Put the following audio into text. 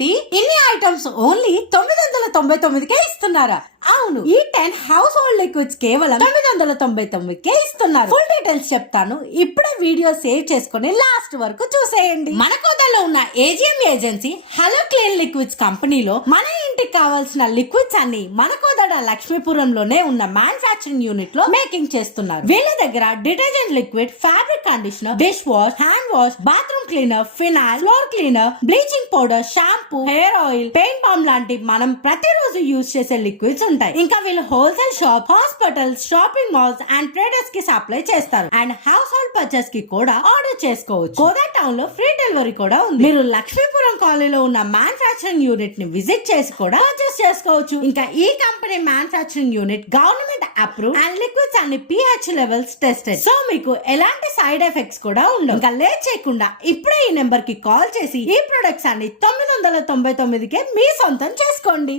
ఏంటి ఇన్ని items only 999కే ఇస్తున్నారా? అవును, ఈ 10 హౌస్ హోల్డ్ లిక్విడ్స్ కేవలం 999కే ఇస్తున్నారు. ఫుల్ డీటెయిల్స్ చెప్తాను, ఇప్పుడే వీడియో సేవ్ చేసుకుని లాస్ట్ వరకు చూసేయండి. మన కోదాలో ఉన్న AGM agency hello clean liquids కంపెనీలో మన ఇంటికి కావాల్సిన లిక్విడ్స్ అన్ని మన కోదాడ లక్ష్మీపురంలోనే ఉన్న మ్యానుఫ్యాక్చరింగ్ యూనిట్ లో మేకింగ్ చేస్తున్నారు. వీళ్ళ దగ్గర detergent liquid, fabric conditioner, dish wash, hand wash, bathroom cleaner, phenyl, floor cleaner, bleaching powder, shampoo, hair oil, paint balm లాంటి మనం ప్రతిరోజు యూజ్ చేసే లిక్విడ్స్ ఉంటాయి. ఇంకా వీళ్ళు wholesale shop, hospitals, shopping malls and traders కి సప్లై చేస్తారు. అండ్ హౌస్ హోల్డ్ పర్చేస్ కి కూడా ఆర్డర్ చేసుకోవచ్చు. కోదా టౌన్ లో ఫ్రీ డెలివరీ కూడా ఉంది. మీరు లక్ష్మీపురం కాలనీలో ఉన్న మ్యానుఫ్యాక్చరింగ్ యూనిట్ ని విజిట్ చేసి కూడా పర్చేస్ చేసుకోవచ్చు. ఇంకా ఈ company manufacturing unit government approve and liquids అన్ని pH లెవెల్స్ టెస్టెడ్. సో మీకు ఎలాంటి సైడ్ ఎఫెక్ట్స్ కూడా ఉండవు. ఇంకా లేట్ చేయకుండా ఇప్పుడే ఈ నెంబర్ కి కాల్ చేసి ఈ ప్రొడక్ట్స్ అన్ని 999కే మీ సొంతం చేసుకోండి.